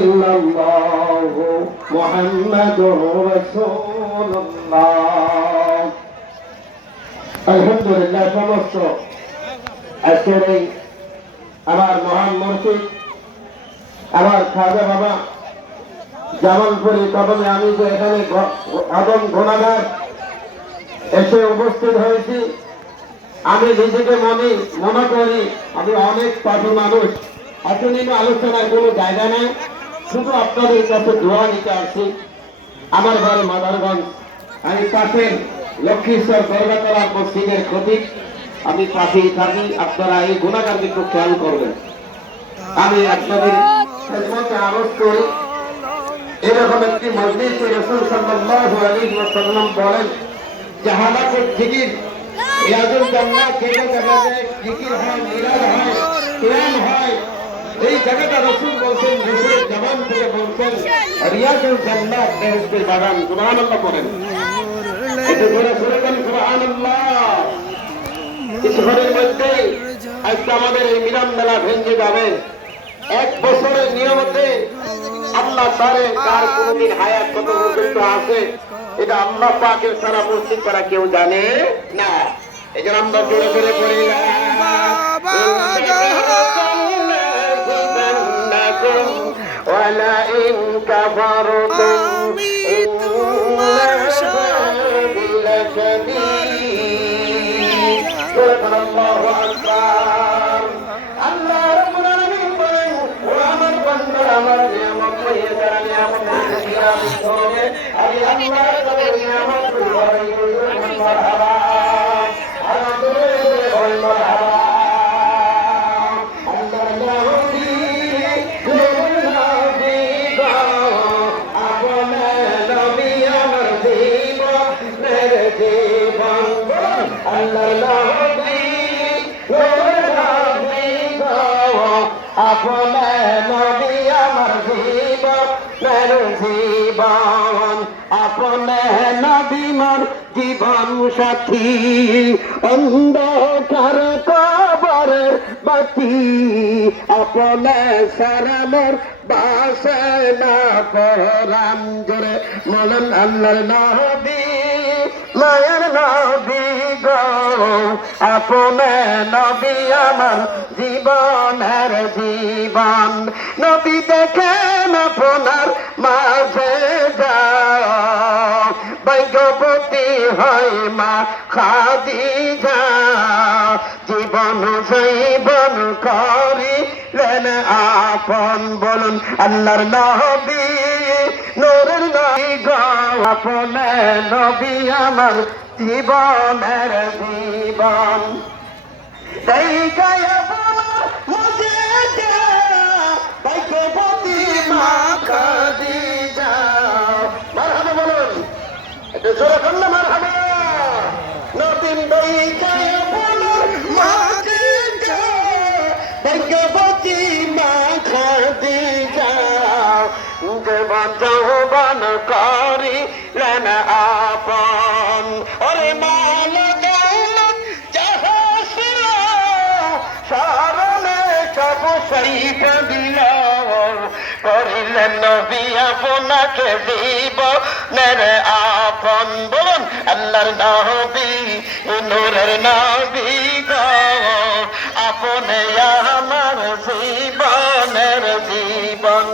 ইল্লাল্লাহু মুহাম্মাদুর রাসূলুল্লাহ। আলহামদুলিল্লাহ, সমস্ত আজকের এই আমার মহান মুর্শিদ আমার খাজা বাবা জামালপুরি কদমে আমি যে এখানে আদম গুনাহগার এসে উপস্থিত হয়েছি, আমি নিজেকে মনে করি আমি অনেক পাপী মানুষ। আসলে আলোচনার কোনো জায়গা নেই, শুধু আপনাদের কাছে দোয়া নিতে আসছি। আমার ঘরে মাদারগঞ্জ, আমি পাশের লক্ষ্মীশ্বর দরগাতলা মসজিদের খতিব, আমি পাশেই থাকি। আপনারা এই গুনাহগারকে একটু খেয়াল করবেন। আমি আপনাদের খেদমতে আরজ করি, এরকম একটি মজলিসে রাসূল সাল্লাল্লাহু আলাইহি ওয়াসাল্লাম বলেন যে হালাকুল জিকির রিয়াজুল জান্নাত থেকে দেখা যায়, জিকির হয়, মিলাদ হয়, কিয়াম হয়। এই জায়গাটা রাসূল বলছেন, রাসূলের জবান থেকে বলছেন রিয়াজুল জান্নাত বেহেশতের বাগান। সুবহানাল্লাহ বলেন, এটা জোরে জোরে বলেন সুবহানাল্লাহ। কিছুক্ষণের মধ্যে আজকে আমাদের এই মিলন মেলা ভেঙে যাবে। এক বছরের নিয়মতে আল্লাহ তারে কার কোনদিন হায়াত কত পর্যন্ত আছে এটা আল্লাহ পাকের সারা মুর্শিদ ছাড়া কেউ জানে না। এই জন্য আমরা জোরে জোরে পড়ি ওয়ালা ইন কাফারতুম ইন্না আযাবি লাশাদীদ। আল্লাহু আকবার। আল্লাহ রাব্বুল আলামিন বলেন, ও আমার বান্দা আমার নিয়ামত লইয়া যারা নিয়ামত দিয়েছি আমি ধরে আমি আল্লাহ তাআলার নিয়ামত লইয়া মারহাবা আলহামদুলিল্লাহ বল মারহাবা। আপনে নবী আমার জীবনের জীবন, আপনে নবী মোর জীবন সাথী, অন্ধকার কবরের বাতি, আপনে সারা মোর বাসে না পরাম। জোরে বলেন আল্লাহর নবী মায়ের নবী গো, আপনে নবী আমার জীবনের জীবন। নবী দেখেন আপনার মাঝে যাও, ভাগ্যবতী হয় মা খাদিজা, জীবন জীবন করিলেন আপন। বলুন আল্লাহর নবী নূরের নবী গো, আপনে নবী আমার জীবনের জীবন। তাই গায়া মুঝে ভাগ্যবতী মা খাদিজা। মারহাবা বলুন, একটু জোরে করলে মারহাবা। নবীন ভাই গায়া মুঝে ভাগ্যবতী মা খাদিজা, জীবন যৌবন করিলেন আপন। ওরে মাল দৌলত যাহা ছিল স্মরণে সব সাইকা দিল, করিলেন নবী আপনাকে জীবনের আপন। বলুন আল্লাহর নবী নূরের নবী গো, আপনে আমার জীবনের জীবন।